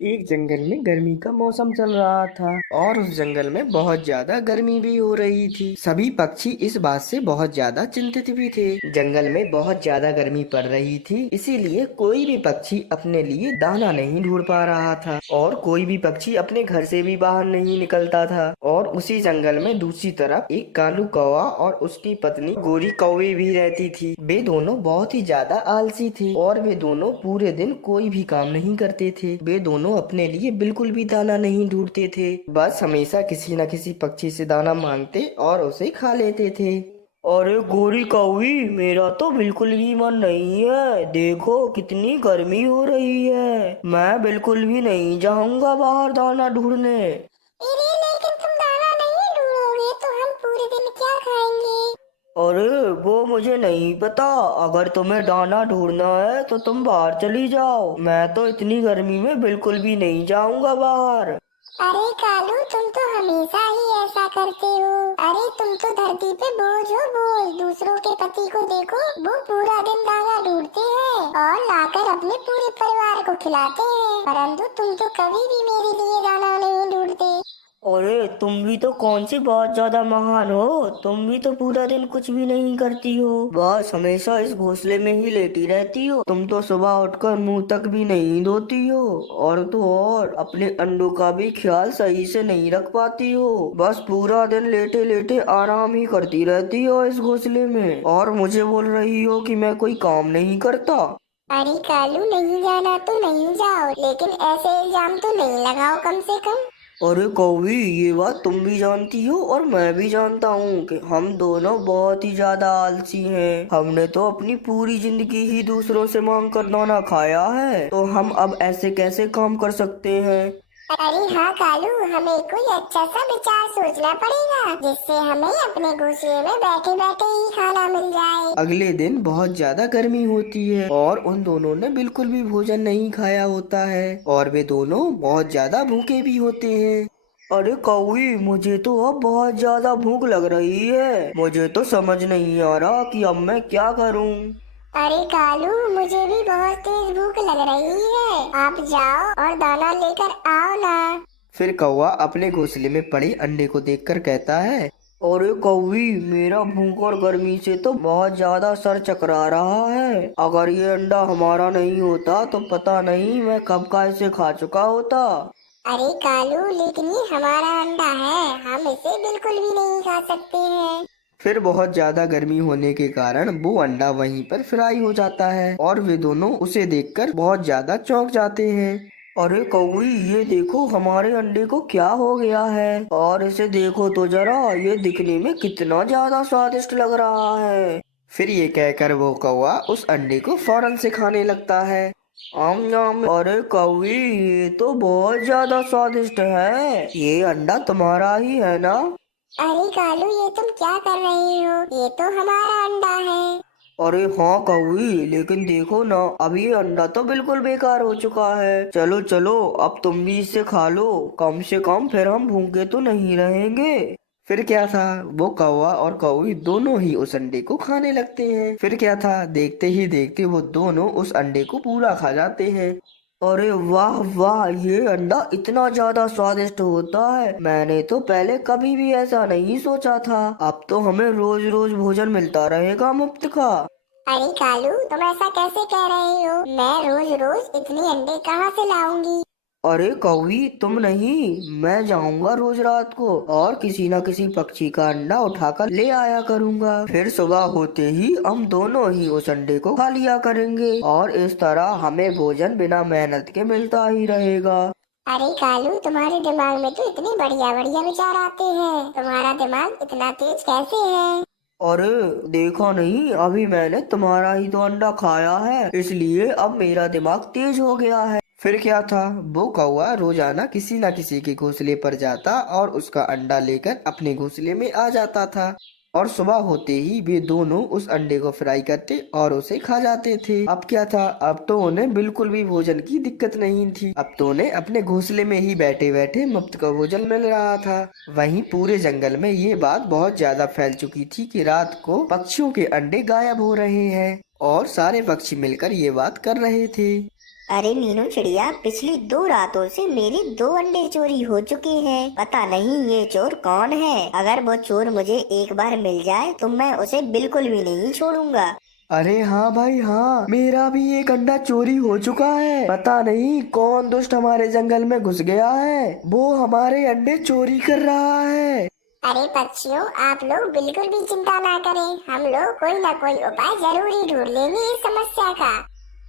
एक जंगल में गर्मी का मौसम चल रहा था और उस जंगल में बहुत ज्यादा गर्मी भी हो रही थी। सभी पक्षी इस बात से बहुत ज्यादा चिंतित भी थे। जंगल में बहुत ज्यादा गर्मी पड़ रही थी, इसीलिए कोई भी पक्षी अपने लिए दाना नहीं ढूंढ पा रहा था और कोई भी पक्षी अपने घर से भी बाहर नहीं निकलता था। और उसी जंगल में दूसरी तरफ एक कालू कौवा और उसकी पत्नी गोरी कौवे भी रहती थी। वे दोनों बहुत ही ज्यादा आलसी थे और वे दोनों पूरे दिन कोई भी काम नहीं करते थे। वे दोनों अपने लिए बिल्कुल भी दाना नहीं ढूंढते थे, बस हमेशा किसी न किसी पक्षी से दाना मांगते और उसे खा लेते थे। अरे गोरी कौवी, मेरा तो बिल्कुल भी मन नहीं है। देखो कितनी गर्मी हो रही है, मैं बिल्कुल भी नहीं जाऊंगा बाहर दाना ढूंढने। अरे लेकिन तुम दाना नहीं ढूंढोगे तो हम पूरे दिन क्या खाएंगे? अरे वो मुझे नहीं पता, अगर तुम्हें दाना ढूंढना है तो तुम बाहर चली जाओ। मैं तो इतनी गर्मी में बिल्कुल भी नहीं जाऊंगा बाहर। अरे कालू, तुम तो हमेशा ही ऐसा करते हो। अरे तुम तो धरती पे बोझ हो, बोझ। दूसरों के पति को देखो, वो पूरा दिन दाना ढूंढते हैं और लाकर अपने पूरे परिवार को खिलाते हैं, परंतु तुम तो कभी भी मेरे लिए दाना नहीं ढूंढते। अरे तुम भी तो कौन सी बहुत ज्यादा महान हो, तुम भी तो पूरा दिन कुछ भी नहीं करती हो, बस हमेशा इस घोंसले में ही लेटी रहती हो। तुम तो सुबह उठकर मुंह तक भी नहीं धोती हो और तो और अपने अंडों का भी ख्याल सही से नहीं रख पाती हो। बस पूरा दिन लेटे लेटे आराम ही करती रहती हो इस घोंसले में और मुझे बोल रही हो कि मैं कोई काम नहीं करता। अरे कालू, नहीं जाना तो नहीं जाओ, लेकिन ऐसे इल्जाम तो नहीं लगाओ कम से कम। अरे कौवी, ये बात तुम भी जानती हो और मैं भी जानता हूँ कि हम दोनों बहुत ही ज्यादा आलसी हैं। हमने तो अपनी पूरी जिंदगी ही दूसरों से मांग कर दाना खाया है, तो हम अब ऐसे कैसे काम कर सकते हैं। अरे हाँ कालू, हमें कोई अच्छा सा विचार सोचना पड़ेगा जिससे हमें अपने घोंसले में बैठे बैठे ही खाना मिल जाए। अगले दिन बहुत ज्यादा गर्मी होती है और उन दोनों ने बिल्कुल भी भोजन नहीं खाया होता है और वे दोनों बहुत ज्यादा भूखे भी होते हैं। अरे कौवी, मुझे तो अब बहुत ज्यादा भूख लग रही है, मुझे तो समझ नहीं आ रहा कि अब मैं क्या करूं। अरे कालू, मुझे भी बहुत तेज भूख लग रही है। आप जाओ और दाना लेकर आओ ना। फिर कौवा अपने घोंसले में पड़े अंडे को देखकर कहता है, अरे कौवी, मेरा भूख और गर्मी से तो बहुत ज्यादा सर चकरा रहा है। अगर ये अंडा हमारा नहीं होता तो पता नहीं मैं कब का इसे खा चुका होता। अरे कालू, लेकिन ये हमारा अंडा है, हम इसे बिल्कुल भी नहीं खा सकते हैं। फिर बहुत ज्यादा गर्मी होने के कारण वो अंडा वहीं पर फ्राई हो जाता है और वे दोनों उसे देखकर बहुत ज्यादा चौंक जाते हैं। अरे कौवी, ये देखो हमारे अंडे को क्या हो गया है, और इसे देखो तो जरा, ये दिखने में कितना ज्यादा स्वादिष्ट लग रहा है। फिर ये कहकर वो कौवा उस अंडे को फौरन से खाने लगता है। आम नाम। अरे कौवी, ये तो बहुत ज्यादा स्वादिष्ट है, ये अंडा तुम्हारा ही है ना। अरे कालू, ये तुम क्या कर रही हो? ये तो हमारा अंडा है। अरे हाँ कौवी, लेकिन देखो ना, अब ये अंडा तो बिल्कुल बेकार हो चुका है। चलो चलो, अब तुम भी इसे खा लो, कम से कम फिर हम भूखे तो नहीं रहेंगे। फिर क्या था, वो कौवा और कौवी दोनों ही उस अंडे को खाने लगते हैं। फिर क्या था, देखते ही देखते वो दोनों उस अंडे को पूरा खा जाते हैं। अरे वाह वाह, ये अंडा इतना ज्यादा स्वादिष्ट होता है, मैंने तो पहले कभी भी ऐसा नहीं सोचा था। अब तो हमें रोज रोज भोजन मिलता रहेगा मुफ्त का। अरे कालू, तुम ऐसा कैसे कह रहे हो? मैं रोज रोज इतने अंडे कहाँ से लाऊंगी? अरे कौवी, तुम नहीं, मैं जाऊंगा रोज रात को और किसी न किसी पक्षी का अंडा उठाकर ले आया करूंगा। फिर सुबह होते ही हम दोनों ही उस अंडे को खा लिया करेंगे और इस तरह हमें भोजन बिना मेहनत के मिलता ही रहेगा। अरे कालू, तुम्हारे दिमाग में तो इतने बढ़िया बढ़िया विचार आते हैं। तुम्हारा दिमाग इतना तेज कैसे है? अरे देखा नहीं, अभी मैंने तुम्हारा ही तो अंडा खाया है, इसलिए अब मेरा दिमाग तेज हो गया है। फिर क्या था, वो कौवा रोजाना किसी न किसी के घोंसले पर जाता और उसका अंडा लेकर अपने घोंसले में आ जाता था और सुबह होते ही वे दोनों उस अंडे को फ्राई करते और उसे खा जाते थे। अब क्या था, अब तो उन्हें बिल्कुल भी भोजन की दिक्कत नहीं थी, अब तो उन्हें अपने घोंसले में ही बैठे बैठे मुफ्त का भोजन मिल रहा था। वहीं पूरे जंगल में ये बात बहुत ज्यादा फैल चुकी थी कि रात को पक्षियों के अंडे गायब हो रहे हैं और सारे पक्षी मिलकर ये बात कर रहे थे। अरे मीनू चिड़िया, पिछली 2 रातों से मेरे 2 अंडे चोरी हो चुके हैं। पता नहीं ये चोर कौन है। अगर वो चोर मुझे एक बार मिल जाए तो मैं उसे बिल्कुल भी नहीं छोड़ूंगा। अरे हाँ भाई हाँ, मेरा भी एक अंडा चोरी हो चुका है। पता नहीं कौन दुष्ट हमारे जंगल में घुस गया है, वो हमारे अंडे चोरी कर रहा है। अरे पक्षियों, आप लोग बिल्कुल भी चिंता ना करें, हम लोग कोई ना कोई उपाय जरूर ही ढूंढ लेंगे इस समस्या का।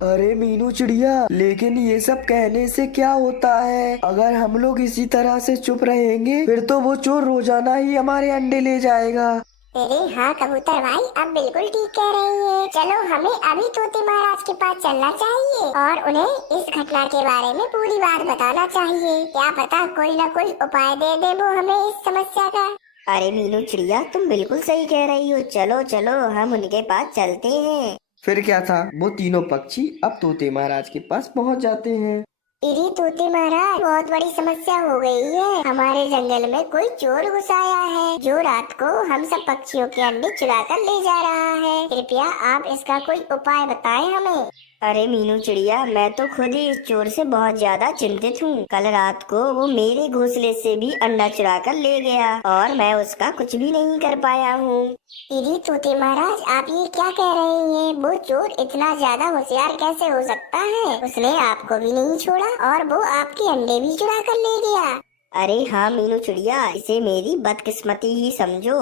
अरे मीनू चिड़िया, लेकिन ये सब कहने से क्या होता है? अगर हम लोग इसी तरह से चुप रहेंगे फिर तो वो चोर रोजाना ही हमारे अंडे ले जाएगा। अरे हाँ कबूतर भाई, अब बिल्कुल ठीक कह रही है। चलो हमें अभी तोते महाराज के पास चलना चाहिए और उन्हें इस घटना के बारे में पूरी बात बताना चाहिए। क्या पता कोई ना कोई उपाय दे दे वो हमें इस समस्या का। अरे मीनू चिड़िया, तुम बिल्कुल सही कह रही हो। चलो चलो हम उनके पास चलते हैं। फिर क्या था, वो तीनों पक्षी अब तोते महाराज के पास पहुंच जाते हैं। इरी तोते महाराज, बहुत बड़ी समस्या हो गई है। हमारे जंगल में कोई चोर घुस आया है जो रात को हम सब पक्षियों के अंडे चुरा कर ले जा रहा है। कृपया आप इसका कोई उपाय बताएं हमें। अरे मीनू चिड़िया, मैं तो खुद ही इस चोर से बहुत ज्यादा चिंतित हूँ। कल रात को वो मेरे घोंसले से भी अंडा चुरा कर ले गया और मैं उसका कुछ भी नहीं कर पाया हूँ। इरी तोते महाराज, आप ये क्या कह रहे हैं? वो चोर इतना ज्यादा होशियार कैसे हो सकता है? उसने आपको भी नहीं छोड़ा और वो आपके अंडे भी चुरा कर ले गया। अरे हाँ मीनू चिड़िया, इसे मेरी बदकिस्मती ही समझो।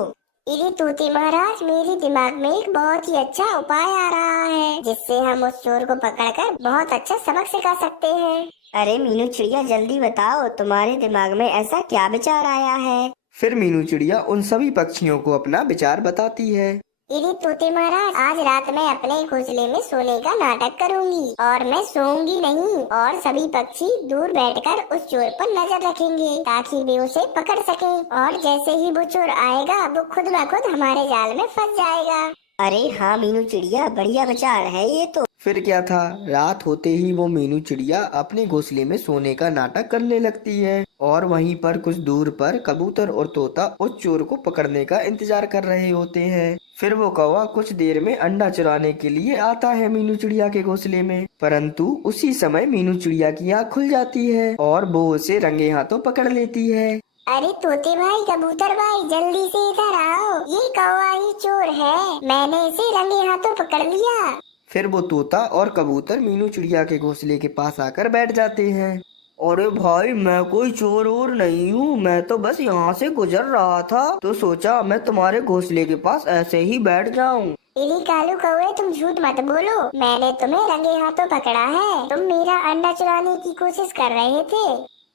इरी तोते महाराज, मेरे दिमाग में एक बहुत ही अच्छा उपाय आ रहा है जिससे हम उस चोर को पकड़कर बहुत अच्छा सबक सिखा सकते हैं। अरे मीनू चिड़िया, जल्दी बताओ, तुम्हारे दिमाग में ऐसा क्या विचार आया है? फिर मीनू चिड़िया उन सभी पक्षियों को अपना विचार बताती है। इरी तोते महाराज, आज रात मैं अपने घोंसले में सोने का नाटक करूंगी और मैं सोऊंगी नहीं और सभी पक्षी दूर बैठकर उस चोर पर नजर रखेंगे ताकि वे उसे पकड़ सकें और जैसे ही वो चोर आएगा वो खुद ब खुद हमारे जाल में फंस जाएगा। अरे हाँ मीनू चिड़िया, बढ़िया विचार है ये तो। फिर क्या था, रात होते ही वो मीनू चिड़िया अपने घोंसले में सोने का नाटक करने लगती है और वहीं पर कुछ दूर पर कबूतर और तोता उस चोर को पकड़ने का इंतजार कर रहे होते हैं। फिर वो कौवा कुछ देर में अंडा चुराने के लिए आता है मीनू चिड़िया के घोंसले में, परंतु उसी समय मीनू चिड़िया की आँख खुल जाती है और वो उसे रंगे हाथों पकड़ लेती है। अरे तोते भाई, कबूतर भाई, जल्दी से इधर आओ, ये कौवा ही चोर है, मैंने इसे रंगे हाथों पकड़ लिया। फिर वो तोता और कबूतर मीनू चिड़िया के घोंसले के पास आकर बैठ जाते हैं। अरे भाई, मैं कोई चोर और नहीं हूँ, मैं तो बस यहाँ से गुजर रहा था तो सोचा मैं तुम्हारे घोंसले के पास ऐसे ही बैठ जाऊँ। इरी कालू कौवे, तुम झूठ मत बोलो, मैंने तुम्हें रंगे हाथों पकड़ा है। तुम मेरा अंडा चुराने की कोशिश कर रहे थे।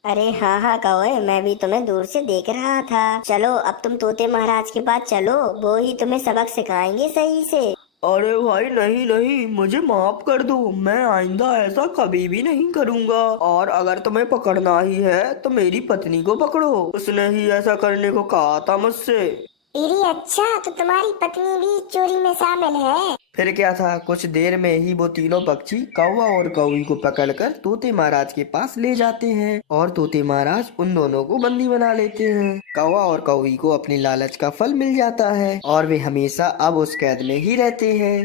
अरे हाँ हाँ कौवे, मैं भी तुम्हें दूर से देख रहा था। चलो अब तुम तोते महाराज के पास चलो, वो ही तुम्हें सबक सिखाएंगे सही से। अरे भाई नहीं नहीं, मुझे माफ कर दो, मैं आइंदा ऐसा कभी भी नहीं करूँगा। और अगर तुम्हें पकड़ना ही है तो मेरी पत्नी को पकड़ो, उसने ही ऐसा करने को कहा था मुझसे। इरी अच्छा, तो तुम्हारी पत्नी भी चोरी में शामिल है। फिर क्या था, कुछ देर में ही वो तीनों पक्षी कौवा और कौवी को पकड़कर तोते महाराज के पास ले जाते हैं और तोते महाराज उन दोनों को बंदी बना लेते हैं। कौवा और कौवी को अपनी लालच का फल मिल जाता है और वे हमेशा अब उस कैद में ही रहते हैं।